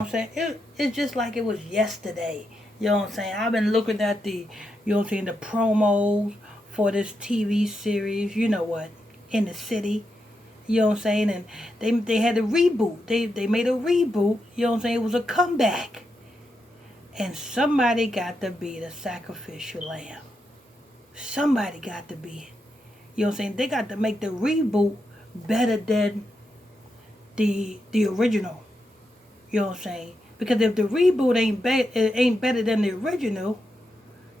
I'm saying? It's just like it was yesterday. You know what I'm saying? I've been looking at you know what I'm saying, the promos for this TV series, you know what, in the city. You know what I'm saying? And they had a reboot. They made a reboot. You know what I'm saying? It was a comeback. And somebody got to be the sacrificial lamb. Somebody got to be it. You know what I'm saying? They got to make the reboot better than the original. You know what I'm saying? Because if the reboot ain't better than the original,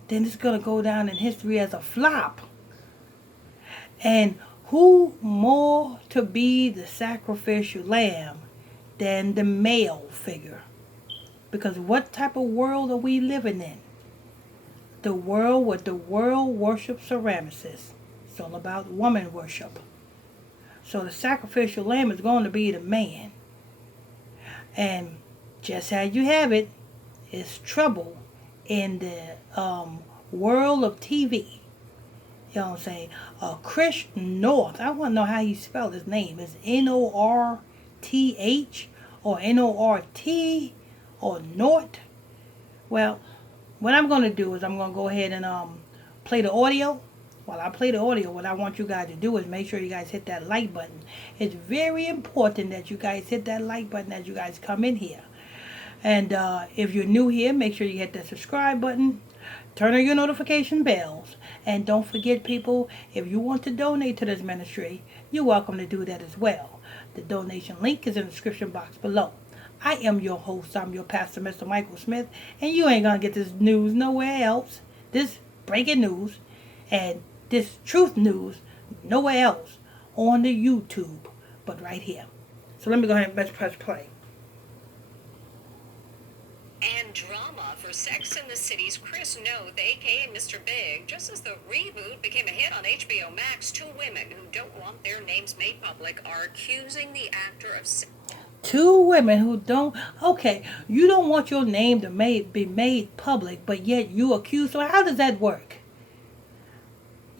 then it's gonna go down in history as a flop. And who more to be the sacrificial lamb than the male figure? Because what type of world are we living in? The world where the world worships Ramesses. It's all about woman worship. So the sacrificial lamb is going to be the man. And just how you have it, it's trouble in the world of TV. You know what I'm saying? Chris North. I want to know how you spell his name. Is North or Nort or Nort? Well, what I'm going to do is I'm going to go ahead and play the audio. While I play the audio, what I want you guys to do is make sure you guys hit that like button. It's very important that you guys hit that like button as you guys come in here. And if you're new here, make sure you hit that subscribe button. Turn on your notification bells. And don't forget, people, if you want to donate to this ministry, you're welcome to do that as well. The donation link is in the description box below. I am your host. I'm your pastor, Mr. Michael Smith. And you ain't going to get this news nowhere else. This breaking news and this truth news nowhere else on the YouTube, but right here. So let me go ahead and press play. And drama for Sex and the City's Chris Noth, aka Mr. Big. Just as the reboot became a hit on HBO Max, two women who don't want their names made public are accusing the actor of Two women who don't, okay, you don't want your name to be made public, but yet you accuse. So how does that work?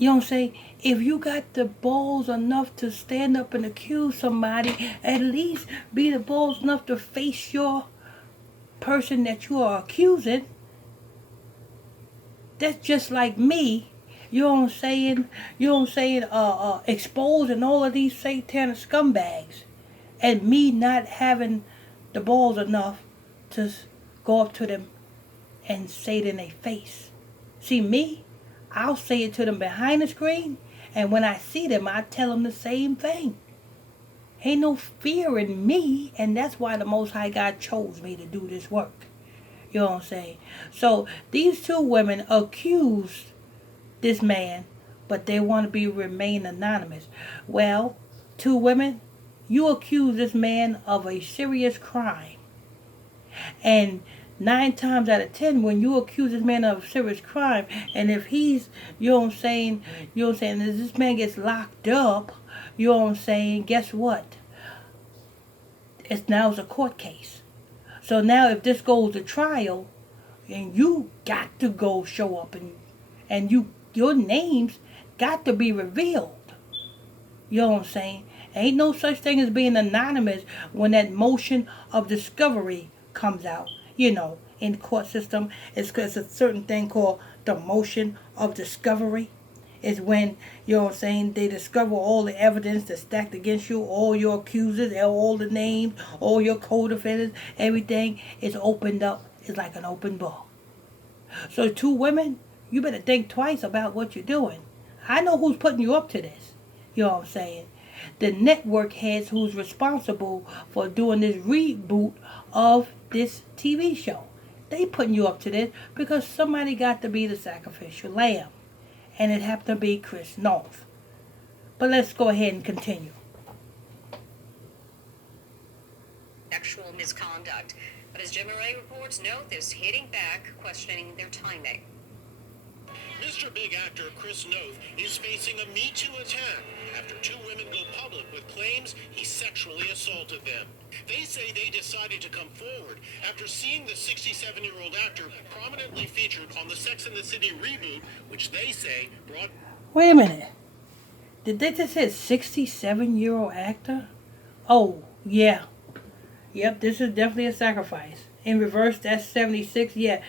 You know what I'm saying? If you got the balls enough to stand up and accuse somebody, at least be the balls enough to face your person that you are accusing. That's just like me. You know what I'm saying? You know what I'm saying? Exposing all of these satanic scumbags, and me not having the balls enough to go up to them and say it in their face. See me? I'll say it to them behind the screen, and when I see them, I tell them the same thing. Ain't no fear in me, and that's why the Most High God chose me to do this work. You know what I'm saying? So these two women accused this man, but they want to remain anonymous. Well, two women, you accuse this man of a serious crime, and 9 times out of 10, when you accuse this man of serious crime, and if he's, you know what I'm saying, you know what I'm saying, if this man gets locked up, you know what I'm saying, guess what? It's a court case. So now if this goes to trial, and you got to go show up, and your names got to be revealed. You know what I'm saying? Ain't no such thing as being anonymous when that motion of discovery comes out. You know, in the court system, it's a certain thing called the motion of discovery. Is when, you know what I'm saying, they discover all the evidence that's stacked against you, all your accusers, all the names, all your co-defendants, everything is opened up. It's like an open book. So two women, you better think twice about what you're doing. I know who's putting you up to this. You know what I'm saying? The network heads who's responsible for doing this reboot of this TV show. They putting you up to this because somebody got to be the sacrificial lamb. And it happened to be Chris North. But let's go ahead and continue. sexual misconduct. But as Jim Ray reports, Noth is hitting back, questioning their timing. Mr. Big actor Chris Noth is facing a Me Too attack after two women go public with claims he sexually assaulted them. They say they decided to come forward after seeing the 67-year-old actor prominently featured on the Sex and the City reboot, which they say brought... Wait a minute. Did they just say 67-year-old actor? Oh, yeah. Yep, this is definitely a sacrifice. In reverse, that's 76. Yeah,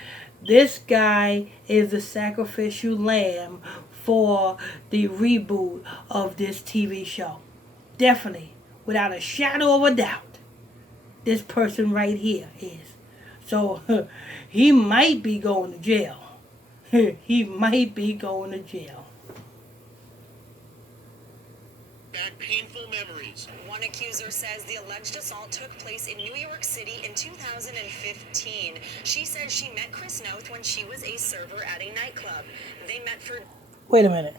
this guy is the sacrificial lamb for the reboot of this TV show. Definitely, without a shadow of a doubt, this person right here is. So, he might be going to jail. He might be going to jail. Back painful memories. One accuser says the alleged assault took place in New York City in 2015. She says she met Chris Noth when she was a server at a nightclub. They met for... Wait a minute.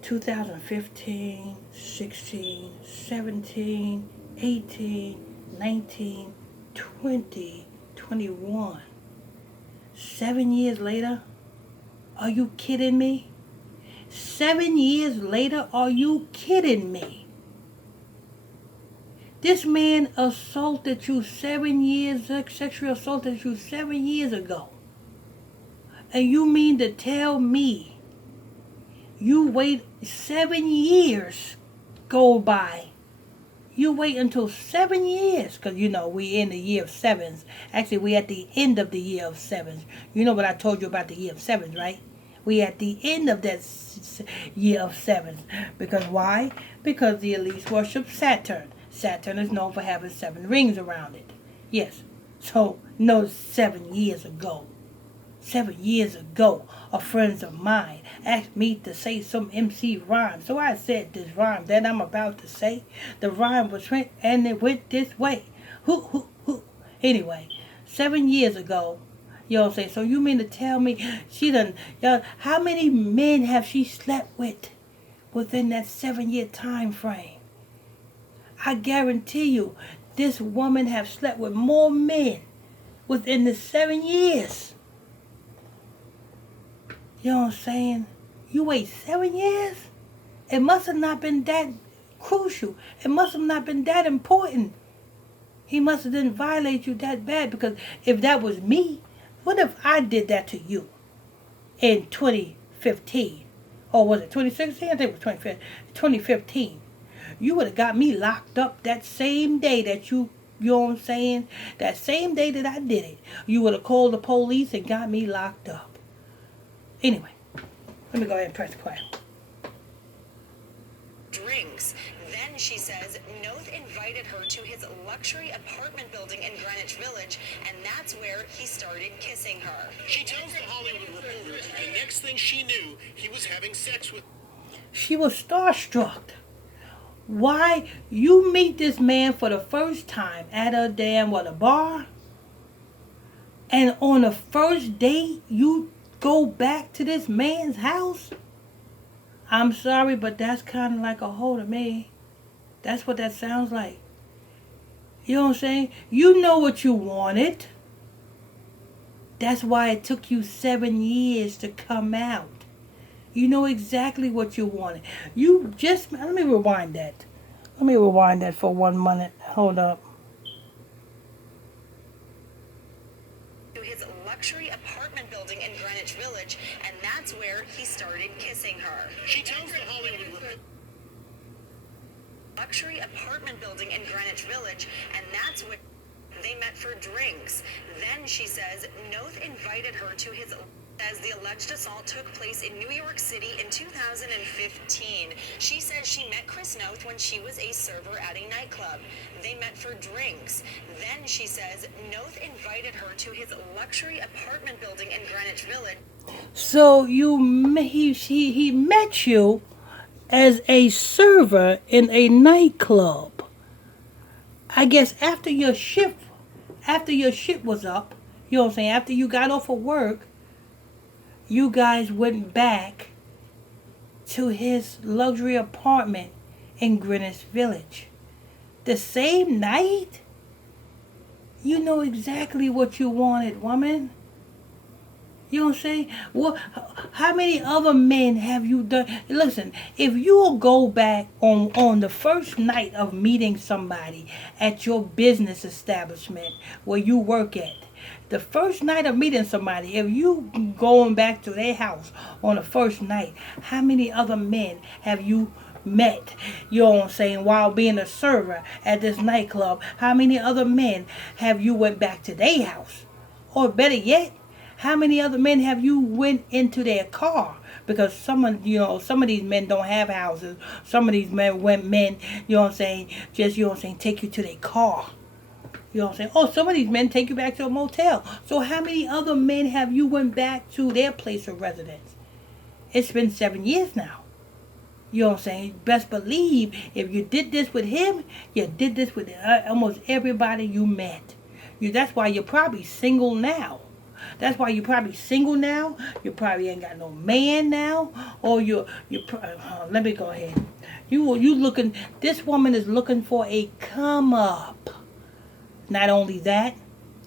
2015, 16, 17, 18, 19, 20, 21. 7 years later? Are you kidding me? 7 years later? Are you kidding me? This man assaulted you 7 years, sexually assaulted you 7 years ago. And you mean to tell me you wait 7 years go by? You wait until 7 years, because you know we in the year of sevens. Actually, we at the end of the year of sevens. You know what I told you about the year of sevens, right? We at the end of that year of sevens. Because why? Because the elites worship Saturn. Saturn is known for having 7 rings around it. Yes. So, no, 7 years ago. 7 years ago, a friend of mine asked me to say some MC rhyme. So I said this rhyme that I'm about to say. The rhyme was written and it went this way. Hoo. Anyway, 7 years ago, you know what I'm saying? So you mean to tell me she done, how many men have she slept with within that 7-year time frame? I guarantee you, this woman have slept with more men within the 7 years. You know what I'm saying? You wait 7 years? It must have not been that crucial. It must have not been that important. He must have didn't violate you that bad, because if that was me, what if I did that to you in 2015? Or was it 2016? I think it was 2015. You would have got me locked up that same day that you know what I'm saying? That same day that I did it. You would have called the police and got me locked up. Anyway, let me go ahead and press play. drinks. Then, she says, Noth invited her to his luxury apartment building in Greenwich Village, and that's where he started kissing her. She tells the Hollywood Reporter the next thing she knew, he was having sex with... She was starstruck. Why? You meet this man for the first time at a a bar? And on the first date, you go back to this man's house? I'm sorry, but that's kind of like a hoe to me. That's what that sounds like. You know what I'm saying? You know what you wanted. That's why it took you 7 years to come out. You know exactly what you wanted. You just... Let me rewind that. Let me rewind that for 1 minute. Hold up. To his luxury apartment building in Greenwich Village, and that's where he started kissing her. She tells the Hollywood Reporter... Luxury apartment building in Greenwich Village, and that's where they met for drinks. Then, she says, Noth invited her to his... As the alleged assault took place in New York City in 2015. She says she met Chris Noth when she was a server at a nightclub. They met for drinks. Then, she says, Noth invited her to his luxury apartment building in Greenwich Village. So he met you as a server in a nightclub. I guess after your shift was up, you know what I'm saying, after you got off of work, you guys went back to his luxury apartment in Greenwich Village. The same night? You know exactly what you wanted, woman. You know what I'm saying? Well, how many other men have you done? Listen, if you'll go back on the first night of meeting somebody at your business establishment where you work at, the first night of meeting somebody, if you going back to their house on the first night, how many other men have you met, you know what I'm saying, while being a server at this nightclub? How many other men have you went back to their house? Or better yet, how many other men have you went into their car? Because some of these men don't have houses. Some of these men, you know what I'm saying, just, you know what I'm saying, take you to their car. You know what I'm saying? Oh, some of these men take you back to a motel. So how many other men have you went back to their place of residence? It's been 7 years now. You know what I'm saying? Best believe if you did this with him, you did this with almost everybody you met. That's why you're probably single now. That's why you're probably single now. You probably ain't got no man now. Or let me go ahead. You looking, this woman is looking for a come up. Not only that,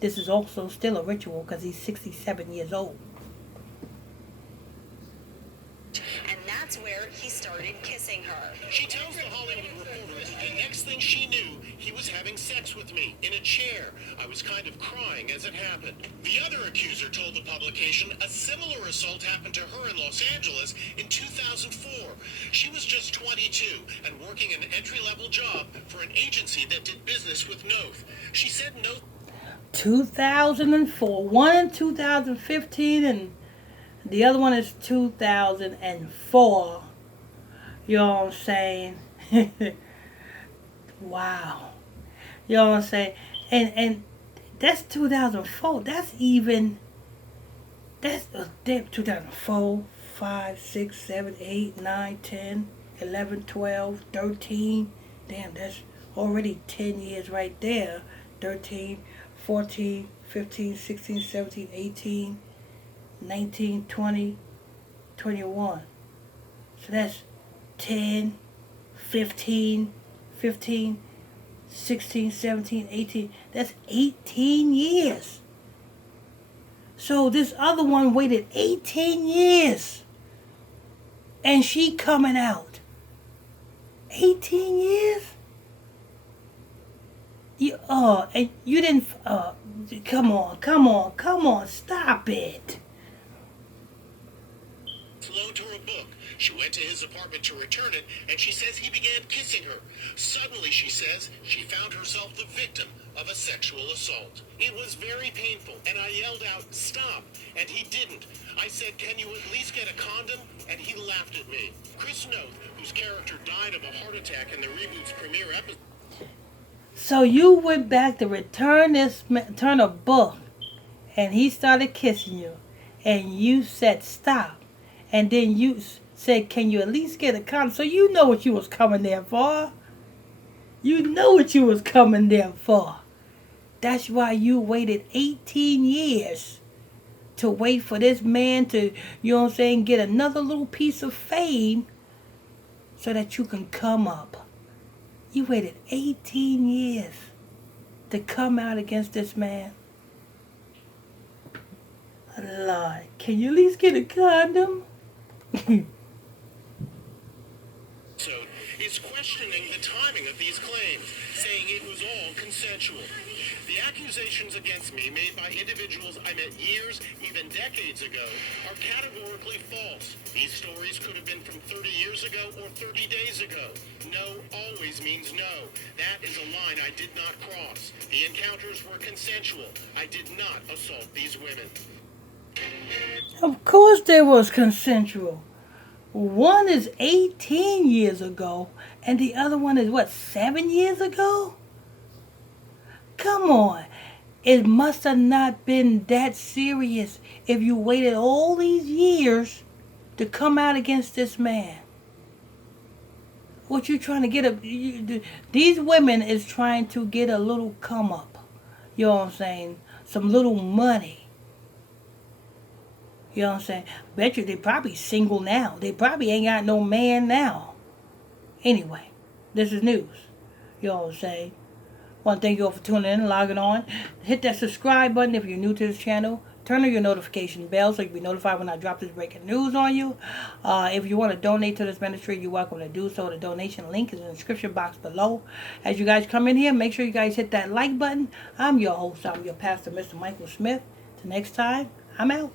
this is also still a ritual because he's 67 years old. And that's where he started kissing her. She tells the Hollywood Reporter that the next thing she knew, he was having sex with me in a chair. I was kind of crying as it happened. The other accuser told the publication a similar assault happened to her in Los Angeles in 2004. She was just 22 and working an entry-level job for an agency that did business with Noth. She said Noth... 2004. One in 2015 and the other one is 2004. You know what I'm saying? Wow. You know what I'm saying? And that's 2004. That's 2004, 5, 6, 7, 8, 9, 10, 11, 12, 13. Damn, that's already 10 years right there. 13, 14, 15, 16, 17, 18, 19, 20, 21. So that's 10, 15, 16, 17, 18. That's 18 years. So this other one waited 18 years. And she coming out. 18 years? And you didn't, come on, stop it. loaned her a book. She went to his apartment to return it, and she says he began kissing her. Suddenly, she says, she found herself the victim of a sexual assault. It was very painful, and I yelled out, "Stop!" And he didn't. I said, "Can you at least get a condom?" And he laughed at me. Chris Noth, whose character died of a heart attack in the reboot's premiere episode. So you went back to return a book, and he started kissing you, and you said stop, and then you said, "Can you at least get a condom?" So you know what you was coming there for. You know what you was coming there for. That's why you waited 18 years to wait for this man to, you know what I'm saying, get another little piece of fame so that you can come up. You waited 18 years to come out against this man. Lord, can you at least get a condom? Is questioning the timing of these claims, saying it was all consensual. The accusations against me made by individuals I met years, even decades ago, are categorically false. These stories could have been from 30 years ago or 30 days ago. No always means no. That is a line I did not cross. The encounters were consensual. I did not assault these women. Of course they was consensual. One is 18 years ago, and the other one is, 7 years ago? Come on. It must have not been that serious if you waited all these years to come out against this man. What you trying to get these women is trying to get a little come up. You know what I'm saying? Some little money. You know what I'm saying? Bet you they probably single now. They probably ain't got no man now. Anyway, this is news. You know what I'm saying? Want to thank you all for tuning in and logging on. Hit that subscribe button if you're new to this channel. Turn on your notification bell so you'll be notified when I drop this breaking news on you. If you want to donate to this ministry, you're welcome to do so. The donation link is in the description box below. As you guys come in here, make sure you guys hit that like button. I'm your host. I'm your pastor, Mr. Michael Smith. Till next time, I'm out.